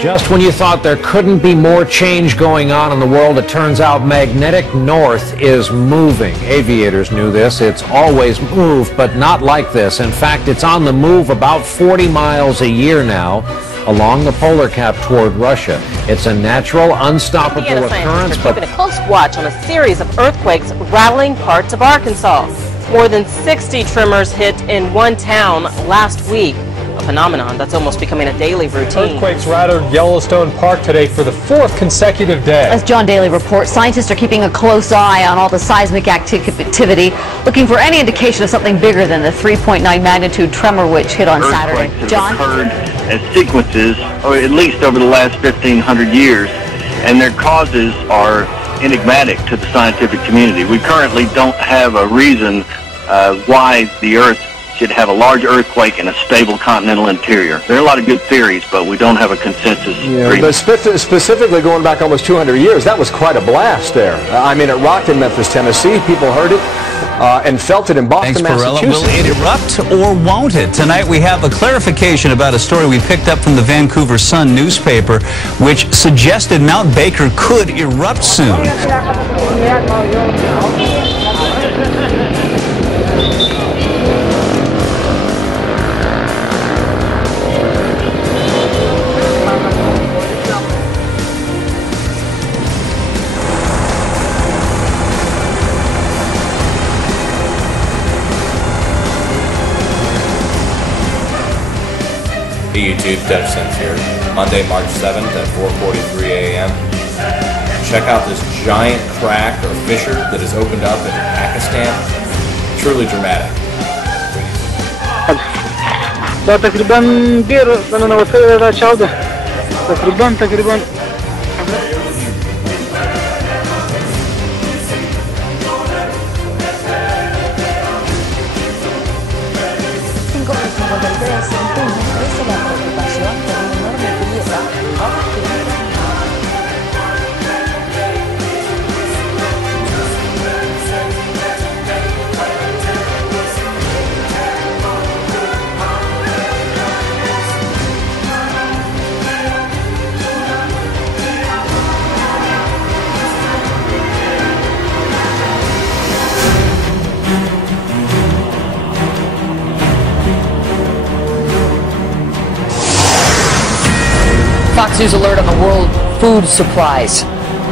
Just when you thought there couldn't be more change going on in the world, it turns out magnetic north is moving. Aviators knew this. It's always moved, but not like this. In fact, it's on the move about 40 miles a year now along the polar cap toward Russia. It's a natural, unstoppable occurrence, but keeping a close watch on a series of earthquakes rattling parts of Arkansas. More than 60 tremors hit in one town last week. A phenomenon that's almost becoming a daily routine. Earthquakes rattled Yellowstone Park today for the fourth consecutive day. As John Daly reports, scientists are keeping a close eye on all the seismic activity, looking for any indication of something bigger than the 3.9 magnitude tremor which hit on Saturday. John? Occurred as sequences, or at least over the last 1,500 years, and their causes are enigmatic to the scientific community. We currently don't have a reason why the Earth should have a large earthquake in a stable continental interior. There are a lot of good theories, but we don't have a consensus. Yeah, but specifically going back almost 200 years, that was quite a blast there. I mean, it rocked in Memphis, Tennessee. People heard it and felt it in Boston, Massachusetts. Will it erupt or won't it? Tonight we have a clarification about a story we picked up from the Vancouver Sun newspaper, which suggested Mount Baker could erupt soon. Hey YouTube, Dev here. Monday, March 7th at 4:43 a.m. Check out this giant crack or fissure that has opened up in Pakistan. Truly dramatic. Fox News alert on the world food supplies.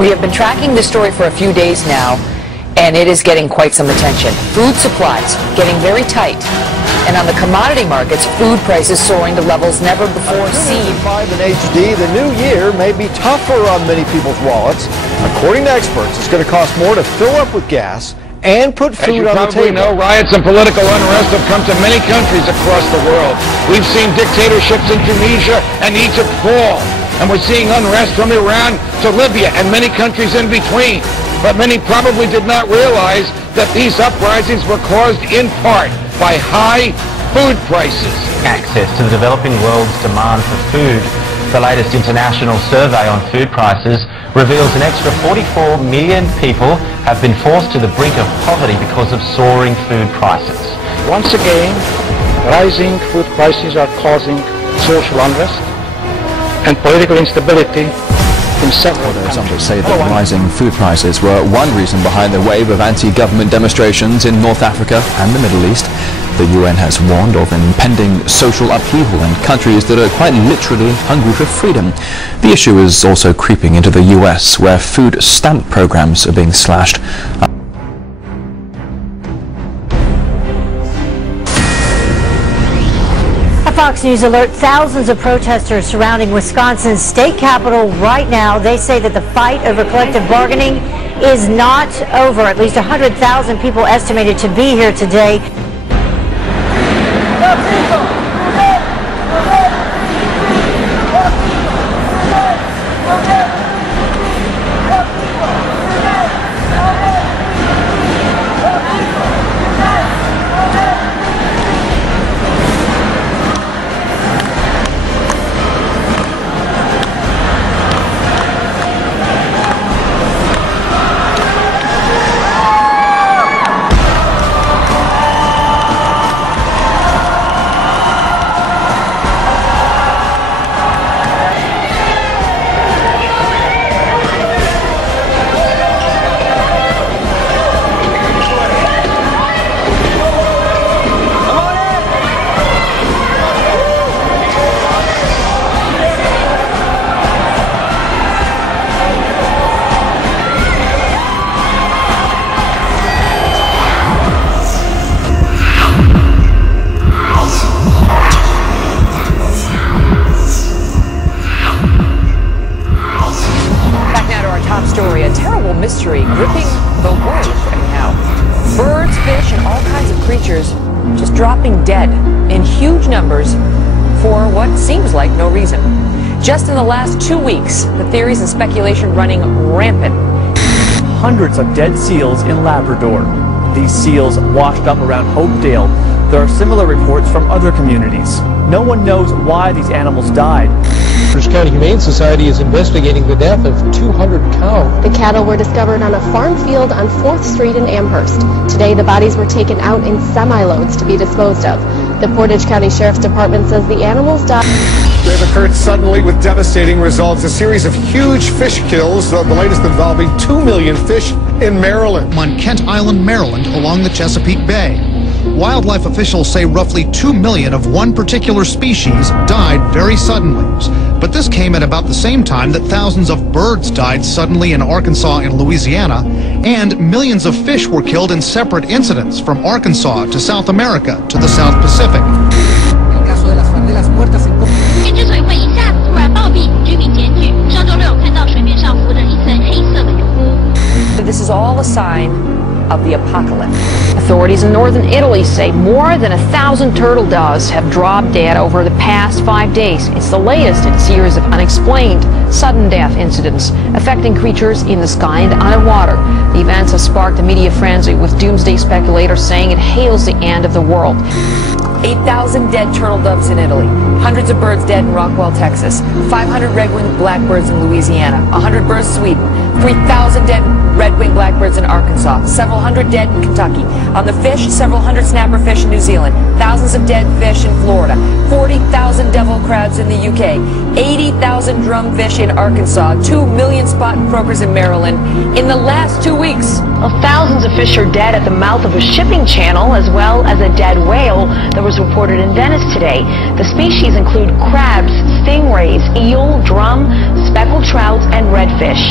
We have been tracking this story for a few days now, and it is getting quite some attention. Food supplies getting very tight. And on the commodity markets, food prices soaring to levels never before seen. 5 in HD, the new year may be tougher on many people's wallets. According to experts, it's going to cost more to fill up with gas and put food on the table. As you probably know, riots and political unrest have come to many countries across the world. We've seen dictatorships in Tunisia and Egypt fall, and we're seeing unrest from Iran to Libya and many countries in between. But many probably did not realize that these uprisings were caused in part by high food prices. Access to the developing world's demand for food. The latest international survey on food prices reveals an extra 44 million people have been forced to the brink of poverty because of soaring food prices. Once again, rising food prices are causing social unrest and political instability in several countries. Some say that rising food prices were one reason behind the wave of anti-government demonstrations in North Africa and the Middle East. The UN has warned of impending social upheaval in countries that are quite literally hungry for freedom. The issue is also creeping into the US, where food stamp programs are being slashed. A Fox News alert, thousands of protesters surrounding Wisconsin's state capitol right now. They say that the fight over collective bargaining is not over. At least 100,000 people estimated to be here today. top story, a terrible mystery gripping the world right now. Birds, fish, and all kinds of creatures just dropping dead in huge numbers for what seems like no reason. Just in the last 2 weeks, the theories and speculation running rampant. Hundreds of dead seals in Labrador. These seals washed up around Hopedale. There are similar reports from other communities. No one knows why these animals died. Rutgers County Humane Society is investigating the death of 200 cows. The cattle were discovered on a farm field on 4th Street in Amherst. Today, the bodies were taken out in semi-loads to be disposed of. The Portage County Sheriff's Department says the animals died. They've occurred suddenly with devastating results. A series of huge fish kills, the latest involving 2 million fish in Maryland. On Kent Island, Maryland, along the Chesapeake Bay. Wildlife officials say roughly 2 million of one particular species died very suddenly. But this came at about the same time that thousands of birds died suddenly in Arkansas and Louisiana, and millions of fish were killed in separate incidents from Arkansas to South America to the South Pacific. This is all a sign of the apocalypse. Authorities in northern Italy say more than 1,000 turtle doves have dropped dead over the past 5 days. It's the latest in a series of unexplained sudden death incidents affecting creatures in the sky and underwater. The events have sparked a media frenzy, with doomsday speculators saying it hails the end of the world. 8,000 dead turtle doves in Italy, hundreds of birds dead in Rockwell, Texas, 500 red-winged blackbirds in Louisiana, 100 birds in Sweden, 3,000 dead red-winged blackbirds in Arkansas, several hundred dead in Kentucky. On the fish, several hundred snapper fish in New Zealand, thousands of dead fish in Florida, 40,000 devil crabs in the UK, 80,000 drumfish in Arkansas, 2 million spot croakers in Maryland in the last 2 weeks. Well, thousands of fish are dead at the mouth of a shipping channel, as well as a dead whale that was reported in Venice today. The species include crabs, stingrays, eel, drum, speckled trouts, and redfish.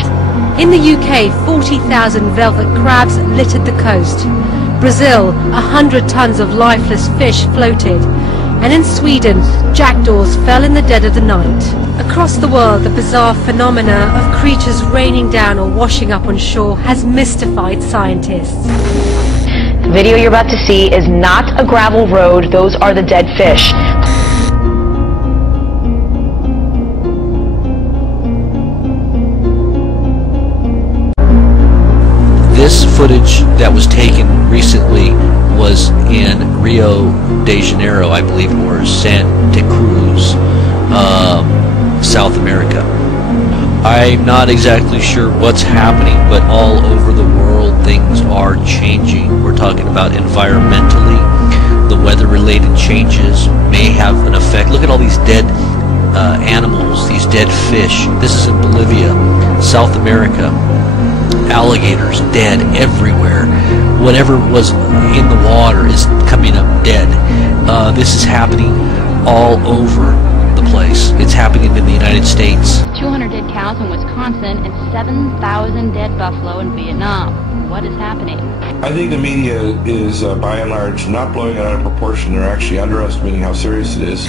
In the UK, 40,000 velvet crabs littered the coast. Brazil, 100 tons of lifeless fish floated. And in Sweden, jackdaws fell in the dead of the night. Across the world, the bizarre phenomena of creatures raining down or washing up on shore has mystified scientists. The video you're about to see is not a gravel road. Those are the dead fish. This footage that was taken recently was in Rio de Janeiro, I believe, or Santa Cruz, South America. I'm not exactly sure what's happening, but all over the world things are changing. We're talking about environmentally. The weather-related changes may have an effect. Look at all these dead animals, these dead fish. This is in Bolivia, South America. Alligators dead everywhere. Whatever was in the water is coming up dead. This is happening all over the place. It's happening in the United States. 200 dead cows in Wisconsin and 7,000 dead buffalo in Vietnam. What is happening? I think the media is, by and large, not blowing it out of proportion. They're actually underestimating how serious it is.